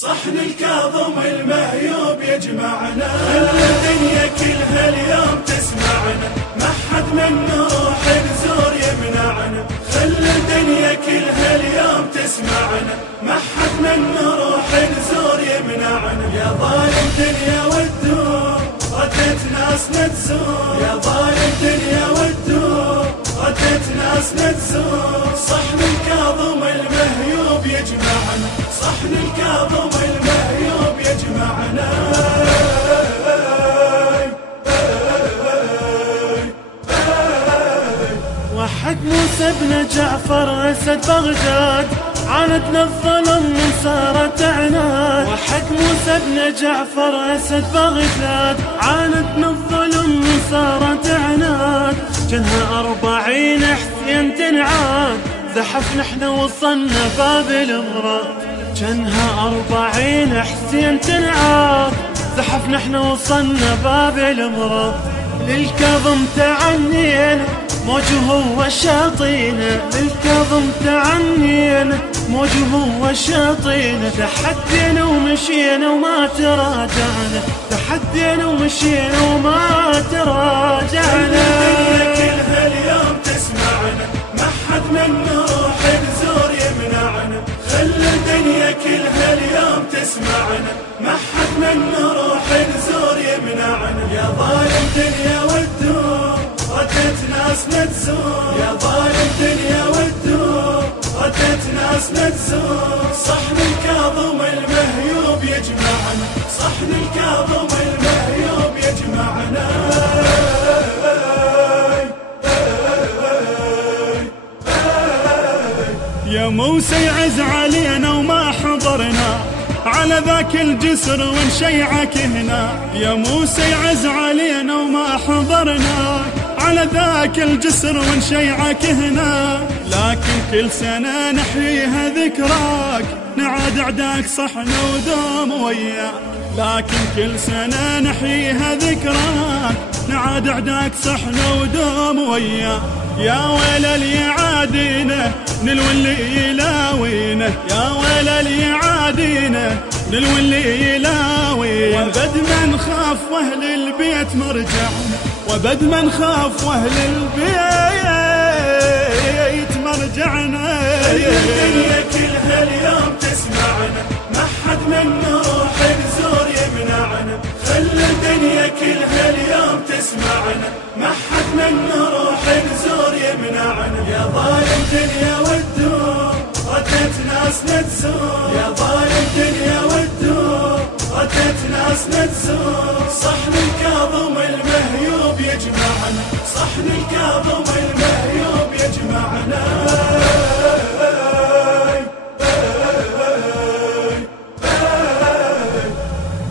صحن الكاظم المهيوب يجمعنا، الدنيا كلها اليوم تسمعنا، ما حد من نروح نزور يمنعنا. خل الدنيا كلها اليوم تسمعنا، ما حد من نروح نزور يمنعنا. يا ظالم دنيا والدور ردت ناسنا تزور، يا ظالم دنيا والدور ردت ناسنا تزور. صحن الكاظم المهيوب يجمعنا، صحن الكاظم المهيوب يجمعنا. وحد موسى بن جعفر أسد بغداد، عاندنا الظلم من صارت عناد. وحد موسى بن جعفر أسد بغداد، عاندنا الظلم من صارت عناد. جنها 40 حسين تنعاد، زحف نحن وصلنا باب المراد. جنها 40 حسين تنعاد، زحف نحن وصلنا باب المراد. للكاظم تعنينا موجه هو الشاطين، للكاظم تعنينا موجه هو الشاطين. تحدينا ومشينا وما تراجعنا، تحدينا ومشينا وما تراجعنا. الدنيا كلها اليوم تسمعنا، ما حد من نروح نزور يمنعنا. خل الدنيا كلها اليوم تسمعنا، ما حد من نروح نزور يمنعنا. يا ظالم دنيا والدور ردت ناسنا تزور، يا ظالم دنيا والدور ردت ناسنا تزور. صحن الكاظم المهيوب يجمعنا، صحن الكاظم المهيوب يجمعنا. يا موسى يعز علينا وما حضرنا على ذاك الجسر ونشيعك هنا. يا موسى يعز علينا وما حضرنا على ذاك الجسر ونشيعك هنا. لكن كل سنة نحييها ذكراك، نعاد عداك صحن ودوم وياك. لكن كل سنة نحييها ذكراك، نعاد عداك صحن ودوم وياك. يا ويل اللي يعادينا نلوي اللي يلاوينا، يا ويل اللي يعادينا نلوي اللي يلاوينا. وبد ما نخاف واهل البيت مرجعنا، وبد ما نخاف واهل البيت مرجعنا. الدنيا كلها اليوم تسمعنا، ما حد من نروح نزور يمنعنا. خل الدنيا كلها اليوم تسمعنا، ما حد من نروح نزور يمنعنا. يا ظالم دنيا والدور ردت ناسنا تزور، يا ظالم دنيا والدور ردت ناسنا تزور. صحن الكاظم المهيوب يجمعنا، صحن الكاظم المهيوب يجمعنا.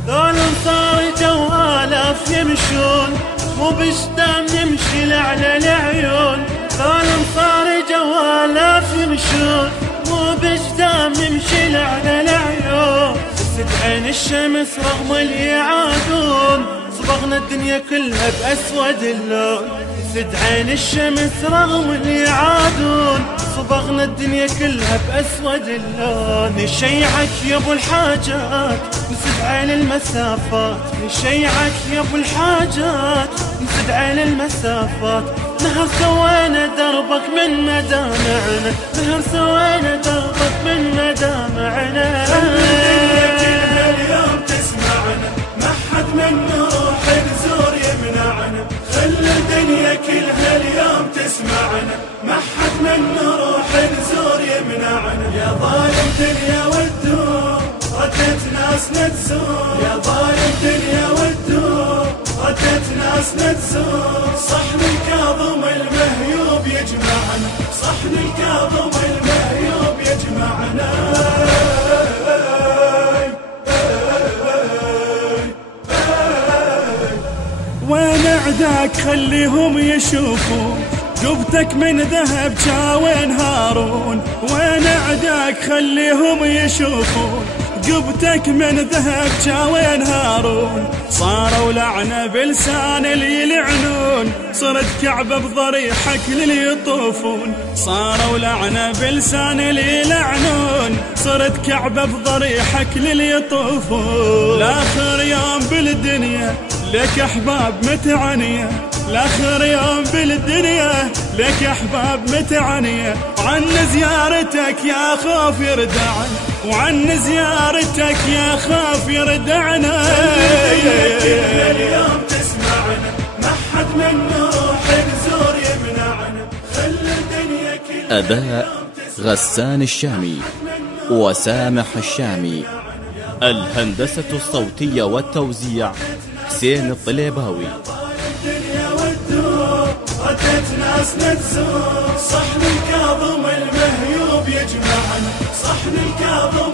ذول صار جوالاف يمشون، مو بجدام نمشي لعلى العيون. ذول صار جوالاف يمشون، مو بجدام نمشي لعلى العيون. سد عين الشمس رغم اللي يعادون، صبغنا الدنيا كلها بأسود اللون. سد عين الشمس رغم اللي يعادون، صبغنا الدنيا كلها بأسود اللون. نشيعك يا ابو الحاجات نسد عين المسافات، نشيعك يا ابو الحاجات نسد عين المسافات. نهر سوينا دربك من مدامعنا، نهر سوينا دربك من مدامعنا. الدنيا كلها اليوم تسمعنا، ما حد من نروح نزور يمنعنا. خل الدنيا كلها اليوم تسمعنا، ما حد من نروح نزور يمنعنا. يا ظالم دنيا والدور ردت ناسنا تزور، يا ظالم دنيا والدور ردت ناسنا تزور. صحن الكاظم المهيوب يجمعنا، صحن الكاظم المهيوب يجمعنا. وين عداك خليهم يشوفون جبتك من ذهب كاوين هارون. وين عداك خليهم يشوفون رقبتك من ذهب جاوين هارون، صاروا لعنة بلسان اللي يلعنون، صرت كعبة بضريحك للي يطوفون، صاروا لعنة بلسان اللي يلعنون، صرت كعبة بضريحك للي يطوفون. لاخر يوم بالدنيا لك احباب متعنية، لاخر يوم بالدنيا لك احباب متعنية، وعن زيارتك يا خوف يردعنا، وعن زيارتك يا خوف يردعنا. اليوم تسمعنا ما حد من نروح نزور يمنعنا، خلي الدنيا كلها أداء غسان الشامي وسامح الشامي. الهندسة الصوتية والتوزيع حسين الطليباوي. الدنيا والدور ردت ناسنا تزور، صحن الكاظم المهيوب يجمعنا، صحن الكاظم